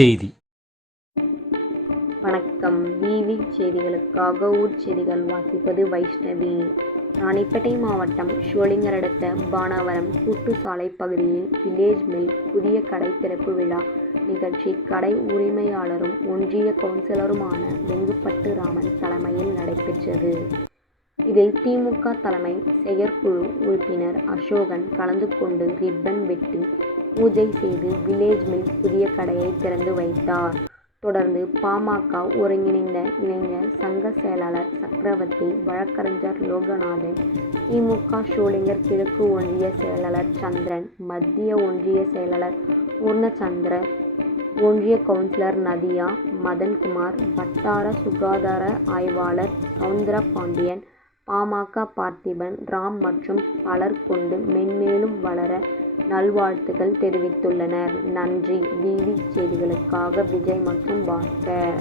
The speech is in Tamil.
செய்தி. வணக்கம். விவி செய்திகளுக்காக ஊர் செய்திகள் வாசிப்பது வைஷ்ணவி. ராணிப்பேட்டை மாவட்டம் ஷோலிங்கர் அடுத்த பானாவரம் கூட்டுச்சாலை பகுதியில் வில்லேஜ் மில் புதிய கடை திறப்பு விழா நிகழ்ச்சி. கடை உரிமையாளரும் ஒன்றிய கவுன்சிலருமான வெங்குப்பட்டு ராமன் தலைமையில் நடைபெற்றது. இதில் திமுக தலைமை செயற்குழு உறுப்பினர் அசோகன் கலந்து கொண்டு ரிப்பன் வெட்டி பூஜை செய்து வில்லேஜ் மில் புதிய கடையை திறந்து வைத்தார். தொடர்ந்து பாமக ஒருங்கிணைந்த இளைஞர் சங்க செயலாளர் சக்கரவர்த்தி வழக்கறிஞர் லோகநாதன் திமுக ஷோலிங்கர் கிழக்கு ஒன்றிய செயலாளர் சந்திரன் மத்திய ஒன்றிய செயலாளர் பூர்ணச்சந்திர ஒன்றிய கவுன்சிலர் நதியா மதன்குமார் வட்டார சுகாதார ஆய்வாளர் சவுந்தர பாண்டியன் பாமக பார்த்திபன் ராம் மற்றும் பலர் கொண்டு மென்மேலும் வளர நல்வாழ்த்துக்கள் தெரிவித்துள்ளனர். நன்றி. விவி செய்திகளுக்காக விஜய் மற்றும் பாஸ்கர்.